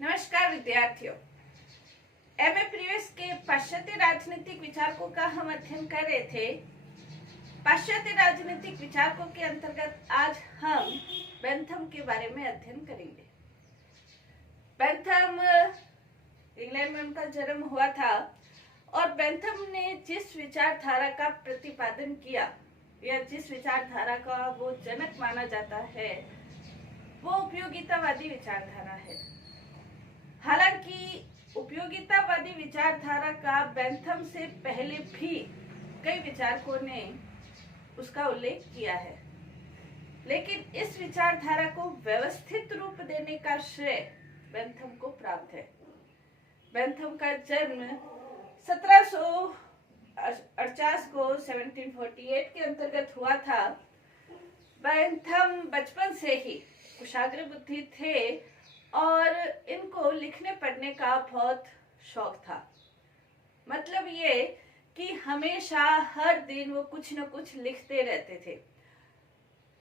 नमस्कार विद्यार्थियों। MA previous के पाश्चात्य राजनीतिक विचारकों का हम अध्ययन कर रहे थे। पाश्चात्य राजनीतिक विचारकों के अंतर्गत आज हम बेंथम के बारे में अध्ययन करेंगे। बेंथम इंग्लैंड में उनका जन्म हुआ था और बेंथम ने जिस विचारधारा का प्रतिपादन किया या जिस विचारधारा का वो जनक माना जाता है वो उपयोगितावादी विचारधारा है। हालांकि उपयोगितावादी विचारधारा का बेंथम से पहले भी कई विचारकों ने उसका उल्लेख किया है, लेकिन इस विचारधारा को व्यवस्थित रूप देने का श्रेय बेंथम को प्राप्त है। बेंथम का जन्म 1748 को 1748 के अंतर्गत हुआ था। बेंथम बचपन से ही कुशाग्र बुद्धि थे और इनको लिखने पढ़ने का बहुत शौक था। मतलब ये कि हमेशा हर दिन वो कुछ न कुछ लिखते रहते थे।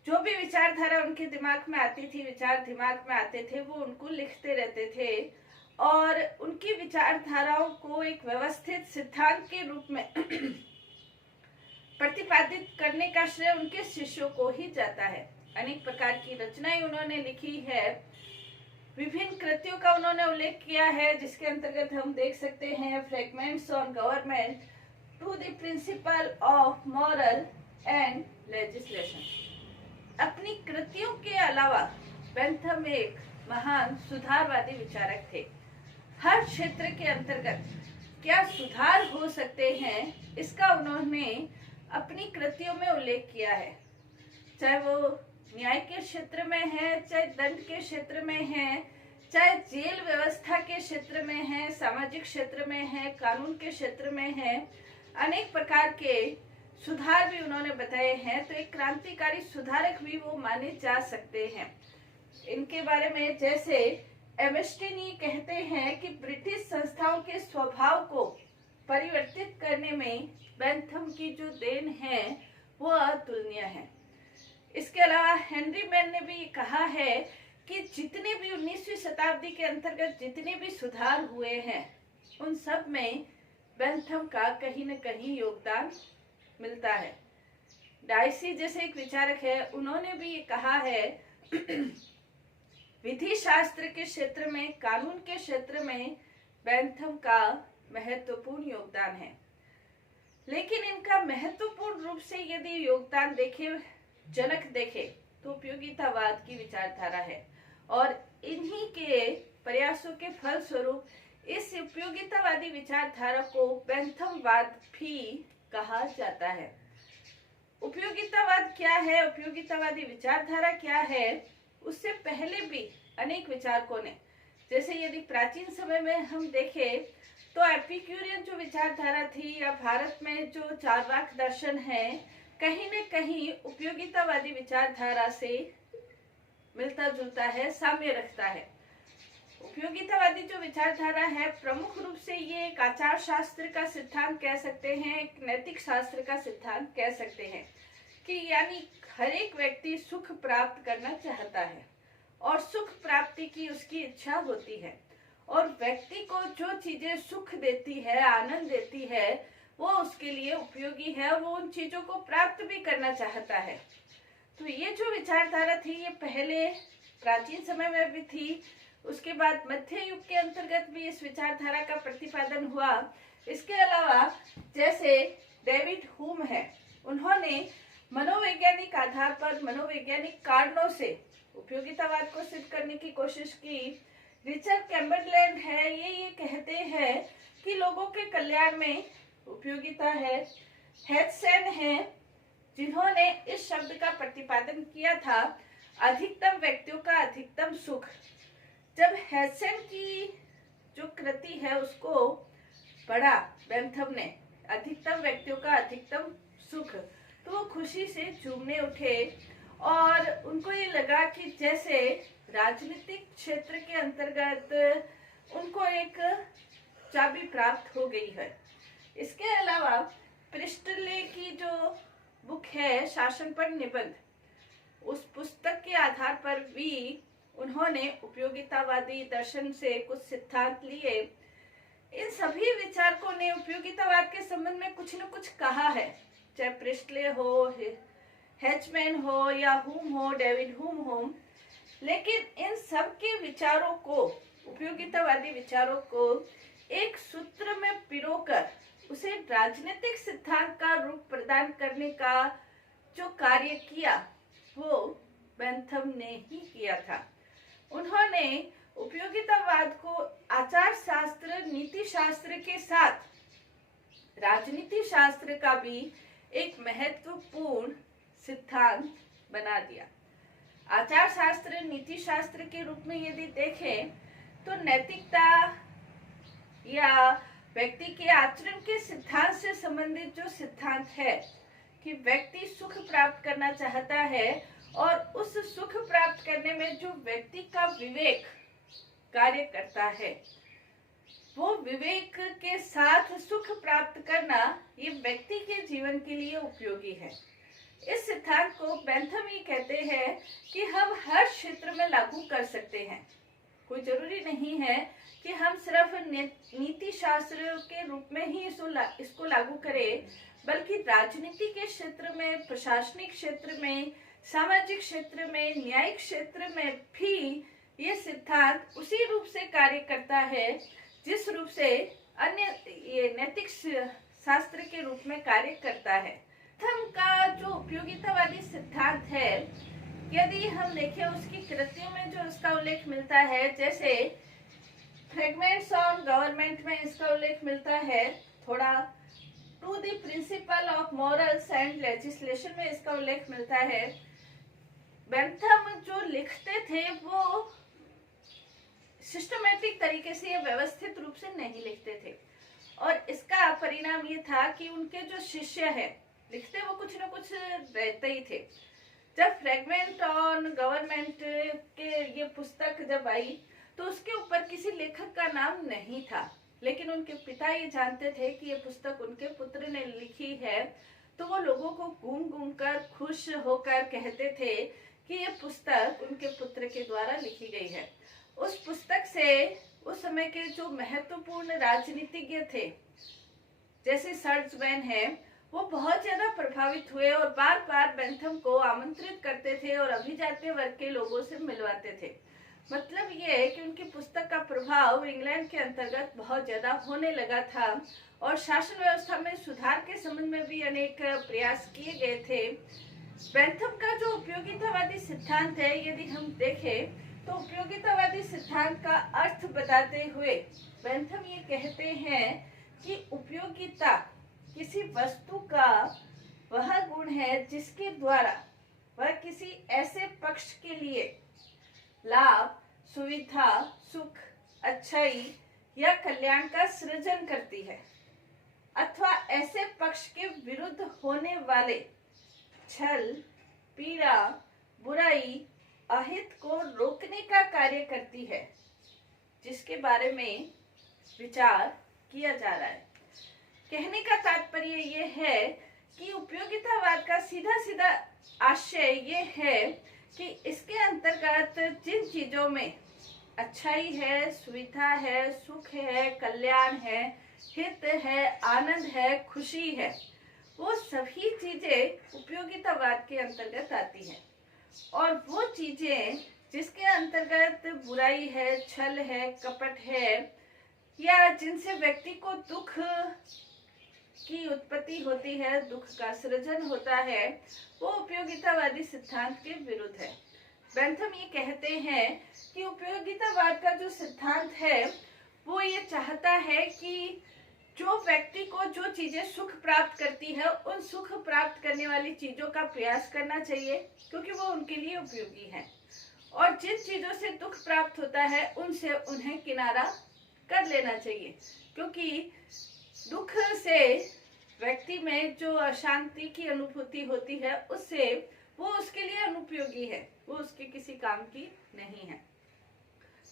जो भी विचारधारा उनके दिमाग में आती थी, विचार दिमाग में आते थे, वो उनको लिखते रहते थे और उनकी विचारधाराओं को एक व्यवस्थित सिद्धांत के रूप में प्रतिपादित करने का श्रेय उनके शिष्यों को ही जाता है। अनेक प्रकार की रचनाएं उन्होंने लिखी है, विभिन्न कृतियों का उन्होंने उल्लेख किया है, जिसके अंतर्गत हम देख सकते हैं fragments on government to the principle of moral and legislation. अपनी कृतियों के अलावा बेंथम एक महान सुधारवादी विचारक थे। हर क्षेत्र के अंतर्गत क्या सुधार हो सकते हैं, इसका उन्होंने अपनी कृतियों में उल्लेख किया है। चाहे वो न्याय के क्षेत्र में है, चाहे दंड के क्षेत्र में है, चाहे जेल व्यवस्था के क्षेत्र में है, सामाजिक क्षेत्र में है, कानून के क्षेत्र में है, अनेक प्रकार के सुधार भी उन्होंने बताए हैं। तो एक क्रांतिकारी सुधारक भी वो माने जा सकते हैं। इनके बारे में जैसे एमएसटीनी कहते हैं कि ब्रिटिश संस्थाओं के स्वभाव को परिवर्तित करने में बेंथम की जो देन है वो अतुलनीय है। इसके अलावा हेनरी मैन ने भी कहा है कि जितने भी 19वीं शताब्दी के अंतर्गत जितने भी सुधार हुए हैं उन सब में बेंथम का कहीं न कहीं योगदान मिलता है। डाइसी जैसे एक विचारक है, उन्होंने भी ये कहा है विधि शास्त्र के क्षेत्र में, कानून के क्षेत्र में बेंथम का महत्वपूर्ण योगदान है। लेकिन इनका महत्वपूर्ण रूप से यदि योगदान देखे, जनक देखे, तो उपयोगितावाद की विचारधारा है और इन्हीं के प्रयासों के फल स्वरूप इस उपयोगितावादी विचारधारा को बेंथमवाद भी कहा जाता है। उपयोगितावाद क्या है, उपयोगितावादी विचारधारा क्या है, उससे पहले भी अनेक विचारकों ने, जैसे यदि प्राचीन समय में हम देखें तो एपिक्यूरियन जो विचारधारा थी या भारत में जो चार्वाक दर्शन है, कहीं न कहीं उपयोगितावादी विचारधारा से मिलता जुलता है, साम्य रखता है। उपयोगितावादी जो विचारधारा है प्रमुख रूप से ये एक आचार शास्त्र का सिद्धांत कह सकते हैं, एक नैतिक शास्त्र का सिद्धांत कह सकते हैं कि यानी हर एक व्यक्ति सुख प्राप्त करना चाहता है और सुख प्राप्ति की उसकी इच्छा होती है और व्यक्ति को जो चीजें सुख देती है, आनंद देती है, वो उसके लिए उपयोगी है, वो उन चीजों को प्राप्त भी करना चाहता है। तो ये जो विचारधारा थी ये पहले प्राचीन समय में भी थी, उसके बाद मध्य युग के अंतर्गत भी इस विचारधारा का प्रतिपादन हुआ। इसके अलावा जैसे डेविड ह्यूम है, उन्होंने मनोवैज्ञानिक आधार पर, मनोवैज्ञानिक कारणों से उपयोगितावाद को सिद्ध करने की कोशिश की। रिचर्ड कैम्बरलैंड है, ये कहते हैं कि लोगों के कल्याण में उपयोगिता है। हेड्सन है, जिन्होंने इस शब्द का प्रतिपादन किया था, अधिकतम व्यक्तियों का अधिकतम सुख। जब हेड्सन की जो कृति है उसको पढ़ा बेंथम ने, अधिकतम व्यक्तियों का अधिकतम सुख, तो वो खुशी से झूमने उठे और उनको ये लगा कि जैसे राजनीतिक क्षेत्र के अंतर्गत उनको एक चाबी प्राप्त हो गई है। इसके अलावा प्रिस्टले की जो बुक है शासन पर निबंध, उस पुस्तक के आधार पर भी उन्होंने उपयोगितावादी दर्शन से कुछ सिद्धांत लिए। इन सभी विचारकों ने उपयोगितावाद के संबंध में कुछ न कुछ कहा है, चाहे प्रिस्टले हो, हैचमैन हो या हुम हो, डेविड हुम हो। लेकिन इन सब के विचारों को, उपयोगितावादी विचारों को एक सूत्र में पिरोकर उसे राजनीतिक सिद्धांत का रूप प्रदान करने का जो कार्य किया वो बेंथम ने ही किया था। उन्होंने उपयोगितावाद को आचार शास्त्र, नीति शास्त्र के साथ राजनीति शास्त्र का भी एक महत्वपूर्ण सिद्धांत बना दिया। आचार शास्त्र, नीति शास्त्र के रूप में यदि देखें तो नैतिकता या व्यक्ति के आचरण के सिद्धांत से संबंधित जो सिद्धांत है कि व्यक्ति सुख प्राप्त करना चाहता है और उस सुख प्राप्त करने में जो व्यक्ति का विवेक कार्य करता है, वो विवेक के साथ सुख प्राप्त करना ये व्यक्ति के जीवन के लिए उपयोगी है। इस सिद्धांत को बेंथम ही कहते हैं कि हम हर क्षेत्र में लागू कर सकते हैं। कोई जरूरी नहीं है कि हम सिर्फ नीति शास्त्र के रूप में ही इसको लागू करें, बल्कि राजनीति के क्षेत्र में, प्रशासनिक क्षेत्र में, सामाजिक क्षेत्र में, न्यायिक क्षेत्र में भी ये सिद्धांत उसी रूप से कार्य करता है जिस रूप से अन्य ये नैतिक शास्त्र के रूप में कार्य करता है। बेंथम का जो उपयोगितावादी सिद्धांत है, यदि हम देखें उसकी कृतियों में जो उसका उल्लेख मिलता है, जैसे फ्रेगमेंट्स ऑन गवर्नमेंट में इसका उल्लेख मिलता है, थोड़ा to the principle of morals and legislation में इसका उल्लेख मिलता है। बेंथम जो लिखते थे वो सिस्टमैटिक तरीके से या व्यवस्थित रूप से नहीं लिखते थे, और इसका परिणाम ये था कि उनके जो शिष्य है लिखते वो कुछ न कुछ रहते ही थे। जब फ्रेगमेंट ऑन गवर्नमेंट के ये पुस्तक जब आई तो उसके ऊपर किसी लेखक का नाम नहीं था, लेकिन उनके पिता ये जानते थे कि ये पुस्तक उनके पुत्र ने लिखी है, तो वो लोगों को घूम घूम कर खुश होकर कहते थे कि ये पुस्तक उनके पुत्र के द्वारा लिखी गई है। उस पुस्तक से उस समय के जो महत्वपूर्ण राजनीतिज्ञ थे, जैसे सर्जमैन है, वो बहुत ज्यादा प्रभावित हुए और बार बार बेंथम को आमंत्रित करते थे और अभिजात्य वर्ग के लोगों से मिलवाते थे। मतलब ये है कि उनकी पुस्तक का प्रभाव इंग्लैंड के अंतर्गत बहुत ज्यादा होने लगा था और शासन व्यवस्था में सुधार के संबंध में भी अनेक प्रयास किए गए थे। बेंथम का जो उपयोगितावादी सिद्धांत है, यदि हम देखें तो उपयोगितावादी सिद्धांत का अर्थ बताते हुए बेंथम ये कहते हैं कि उपयोगिता किसी वस्तु का वह गुण है जिसके द्वारा वह किसी ऐसे पक्ष के लिए लाभ, सुविधा, सुख, अच्छाई या कल्याण का सृजन करती है, अथवा ऐसे पक्ष के विरुद्ध होने वाले छल, पीड़ा, बुराई, अहित को रोकने का कार्य करती है, जिसके बारे में विचार किया जा रहा है। कहने का तात्पर्य ये है कि उपयोगितावाद का सीधा सीधा आशय ये है कि इसके अंतर्गत जिन चीजों में अच्छाई है, सुविधा है, सुख है, कल्याण है, हित है, आनंद है, खुशी है, वो सभी चीजें उपयोगितावाद के अंतर्गत आती हैं। और वो चीजें जिसके अंतर्गत बुराई है, छल है, कपट है, या जिनसे व्यक्ति को दुख की उत्पत्ति होती है, दुख का सृजन होता है, वो उपयोगितावादी सिद्धांत के विरुद्ध है। बेंथम ये कहते हैं कि उपयोगितावाद का जो सिद्धांत है वो ये चाहता है कि जो व्यक्ति को जो चीजें सुख प्राप्त करती है, उन सुख प्राप्त करने वाली चीजों का प्रयास करना चाहिए, क्योंकि वो उनके लिए उपयोगी है, और जिन चीजों से दुख प्राप्त होता है उनसे उन्हें किनारा कर लेना चाहिए, क्योंकि दुख से व्यक्ति में जो अशांति की अनुभूति होती है उससे वो उसके लिए अनुपयोगी है, वो उसके किसी काम की नहीं है।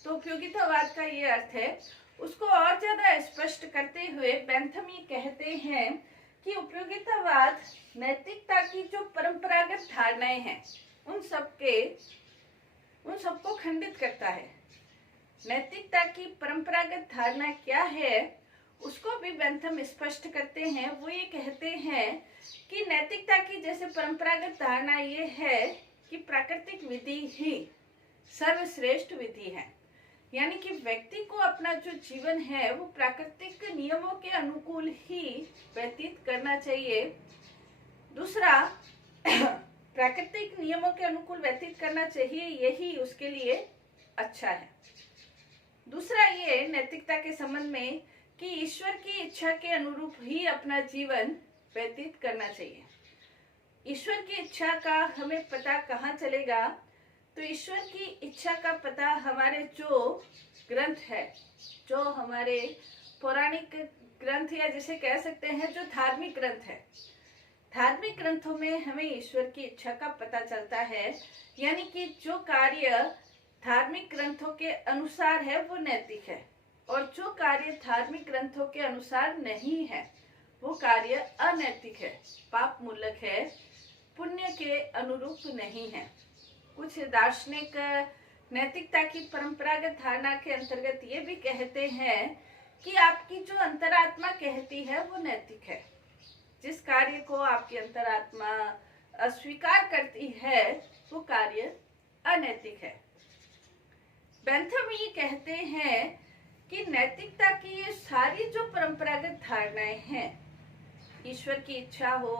तो उपयोगितावाद का ये अर्थ है। उसको और ज्यादा स्पष्ट करते हुए बेंथम ये कहते हैं कि उपयोगितावाद नैतिकता की जो परंपरागत धारणाएं हैं उन सब के उन सबको खंडित करता है। नैतिकता की परंपरागत धारणा क्या है उसको भी बेंथम स्पष्ट करते हैं। वो ये कहते हैं कि नैतिकता की जैसे परंपरागत धारणा ये है कि प्राकृतिक विधि ही सर्वश्रेष्ठ विधि है, यानी कि व्यक्ति को अपना जो जीवन है वो प्राकृतिक नियमों के अनुकूल ही व्यतीत करना चाहिए। दूसरा, प्राकृतिक नियमों के अनुकूल व्यतीत करना चाहिए, यही उसके लिए अच्छा है। दूसरा ये नैतिकता के संबंध में कि ईश्वर की इच्छा के अनुरूप ही अपना जीवन व्यतीत करना चाहिए। ईश्वर की इच्छा का हमें पता कहाँ चलेगा? तो ईश्वर की इच्छा का पता हमारे जो ग्रंथ है, जो हमारे पौराणिक ग्रंथ या जिसे कह सकते हैं जो धार्मिक ग्रंथ है, धार्मिक ग्रंथों में हमें ईश्वर की इच्छा का पता चलता है। यानी कि जो कार्य धार्मिक ग्रंथों के अनुसार है वो नैतिक है, और जो कार्य धार्मिक ग्रंथों के अनुसार नहीं है वो कार्य अनैतिक है, पाप मूलक है, पुण्य के अनुरूप नहीं है। कुछ दार्शनिक नैतिकता की परंपरागत धारणा के अंतर्गत ये भी कहते हैं कि आपकी जो अंतरात्मा कहती है वो नैतिक है। जिस कार्य को आपकी अंतरात्मा अस्वीकार करती है वो कार्य अनैतिक है। बेंथम ये कहते हैं कि नैतिकता की ये सारी जो परंपरागत धारणाएं हैं, ईश्वर की इच्छा हो,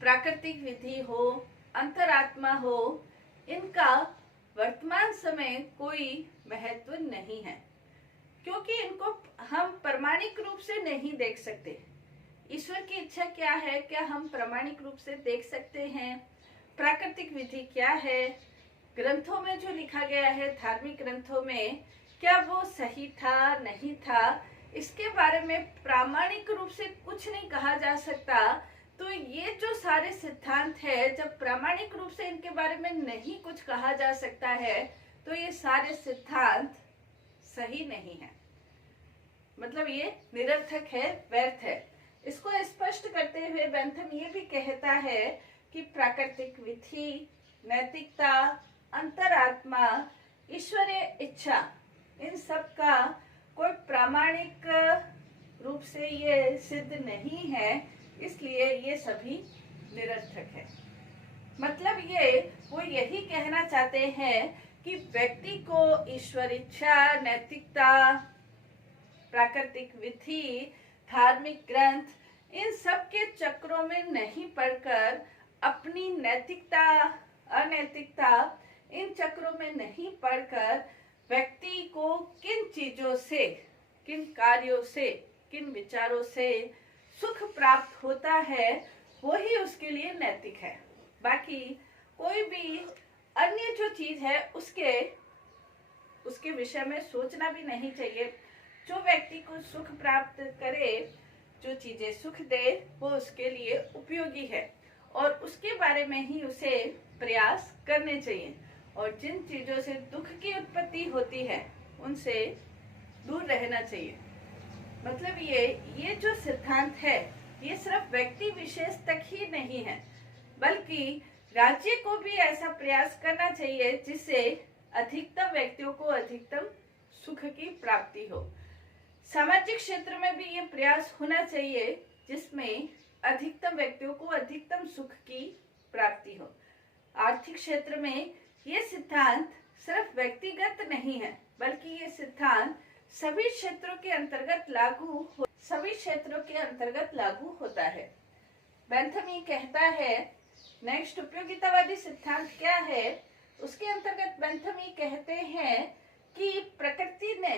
प्राकृतिक विधि हो, अंतरात्मा हो, इनका वर्तमान समय कोई महत्व नहीं है, क्योंकि इनको हम प्रामाणिक रूप से नहीं देख सकते। ईश्वर की इच्छा क्या है, क्या हम प्रामाणिक रूप से देख सकते हैं? प्राकृतिक विधि क्या है? ग्रंथों में जो लिखा गया है, धार्मिक ग्रंथों में, क्या वो सही था, नहीं था, इसके बारे में प्रामाणिक रूप से कुछ नहीं कहा जा सकता। तो ये जो सारे सिद्धांत है, जब प्रामाणिक रूप से इनके बारे में नहीं कुछ कहा जा सकता है तो ये सारे सिद्धांत सही नहीं है, मतलब ये निरर्थक है, व्यर्थ है। इसको स्पष्ट करते हुए बेंथम ये भी कहता है कि प्राकृतिक विधि, नैतिकता, अंतरात्मा, ईश्वरीय इच्छा, इन सब का कोई प्रामाणिक रूप से ये सिद्ध नहीं है, इसलिए ये सभी निरर्थक है। मतलब वो यही कहना चाहते हैं कि व्यक्ति को ईश्वर इच्छा, नैतिकता, प्राकृतिक विधि, धार्मिक ग्रंथ, इन सब के चक्रों में नहीं पड़कर अपनी नैतिकता, अनैतिकता, इन चक्रों में नहीं पड़कर व्यक्ति को किन चीजों से, किन कार्यों से, किन विचारों से सुख प्राप्त होता है वही उसके लिए नैतिक है। बाकी कोई भी अन्य जो चीज है उसके विषय में सोचना भी नहीं चाहिए। जो व्यक्ति को सुख प्राप्त करे, जो चीजें सुख दे, वो उसके लिए उपयोगी है और उसके बारे में ही उसे प्रयास करने चाहिए। और जिन चीजों से दुख की उत्पत्ति होती है उनसे दूर रहना चाहिए। मतलब ये जो सिद्धांत है ये सिर्फ व्यक्ति विशेष तक ही नहीं है, बल्कि राज्य को भी ऐसा प्रयास करना चाहिए जिससे अधिकतम व्यक्तियों को अधिकतम सुख की प्राप्ति हो। सामाजिक क्षेत्र में भी ये प्रयास होना चाहिए जिसमें अधिकतम व्यक्तियों को अधिकतम सुख की प्राप्ति हो। आर्थिक क्षेत्र में ये सिद्धांत सिर्फ व्यक्तिगत नहीं है, बल्कि ये सिद्धांत सभी क्षेत्रों के अंतर्गत लागू होता है। बेंथम ये कहता है, नेक्स्ट उपयोगितावादी सिद्धांत क्या है? उसके अंतर्गत बेंथम ये कहते हैं कि प्रकृति ने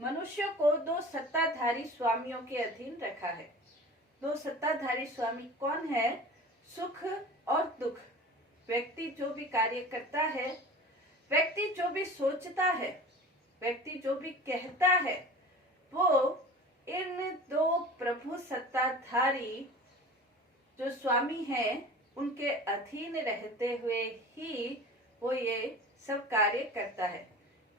मनुष्य को दो सत्ताधारी स्वामियों के अधीन रखा है। दो सत्ताधारी स्वामी कौन है? सुख और दुख। व्यक्ति जो भी कार्य करता है, व्यक्ति जो भी सोचता है, व्यक्ति जो भी कहता है, वो इन दो प्रभु सत्ताधारी जो स्वामी हैं उनके अधीन रहते हुए ही वो ये सब कार्य करता है।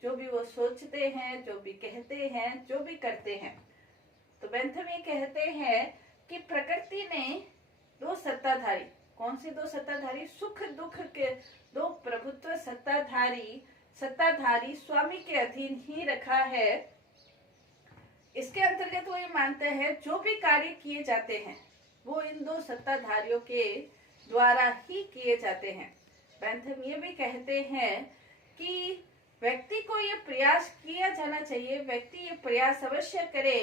जो भी वो सोचते हैं, जो भी कहते हैं, जो भी करते हैं। तो बेंथम ये कहते हैं कि प्रकृति ने दो सत्ताधारी, कौन से दो सत्ताधारी? सुख दुख के दो प्रभुत्व सत्ताधारी स्वामी के अधीन ही रखा है। इसके अंतर्गत वो ये मानते हैं जो भी कार्य किए जाते हैं वो इन दो सत्ताधारियों के द्वारा ही किए जाते हैं। बेंथम ये भी कहते हैं कि व्यक्ति को ये प्रयास किया जाना चाहिए, व्यक्ति ये प्रयास अवश्य करे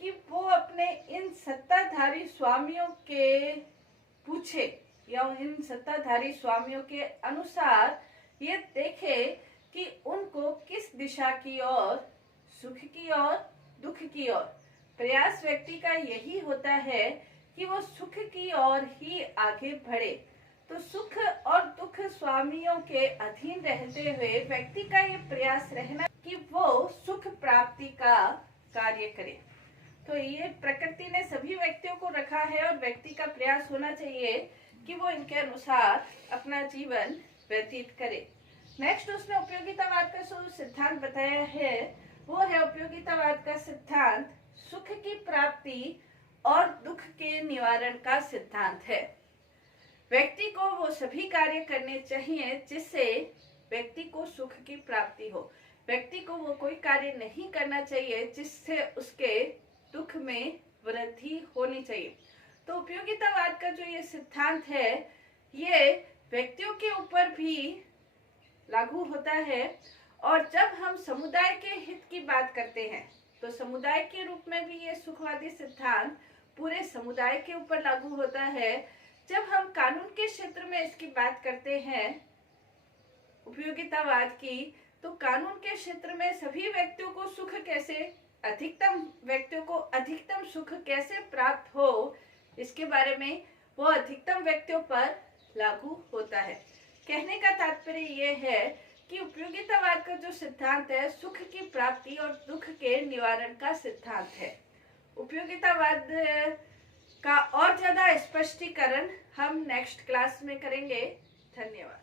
कि वो अपने इन सत्ताधारी स्वामियों के पूछे या इन सत्ताधारी स्वामियों के अनुसार ये देखे कि उनको किस दिशा की ओर, सुख की ओर, दुख की ओर। प्रयास व्यक्ति का यही होता है कि वो सुख की ओर ही आगे बढ़े। तो सुख और दुख स्वामियों के अधीन रहते हुए व्यक्ति का ये प्रयास रहना कि वो सुख प्राप्ति का कार्य करे। तो ये प्रकृति ने सभी व्यक्तियों को रखा है और व्यक्ति का प्रयास होना चाहिए कि वो इनके अनुसार अपना जीवन व्यतीत करे। नेक्स्ट उसने उपयोगितावाद का जो सिद्धांत बताया है वो है उपयोगितावाद का सिद्धांत सुख की प्राप्ति और दुख के निवारण का सिद्धांत है। व्यक्ति को वो सभी कार्य करने चाहिए जिससे व्यक्ति को सुख की प्राप्ति हो। व्यक्ति को वो कोई कार्य नहीं करना चाहिए जिससे उसके दुख में वृद्धि होनी चाहिए। तो उपयोगितावाद का जो ये सिद्धांत है ये व्यक्तियों के ऊपर भी लागू होता है और जब हम समुदाय के हित की बात करते हैं तो समुदाय के रूप में भी ये सुखवादी सिद्धांत पूरे समुदाय के ऊपर लागू होता है। जब हम कानून के क्षेत्र में इसकी बात करते हैं उपयोगितावाद की, तो कानून के क्षेत्र में सभी व्यक्तियों को सुख कैसे, व्यक्तियों को अधिकतम सुख कैसे प्राप्त हो, इसके बारे में वो अधिकतम व्यक्तियों पर लागू होता है। कहने का तात्पर्य ये है कि उपयोगितावाद का जो सिद्धांत है सुख की प्राप्ति और दुख के निवारण का सिद्धांत है। उपयोगितावाद का और ज्यादा स्पष्टीकरण हम नेक्स्ट क्लास में करेंगे। धन्यवाद।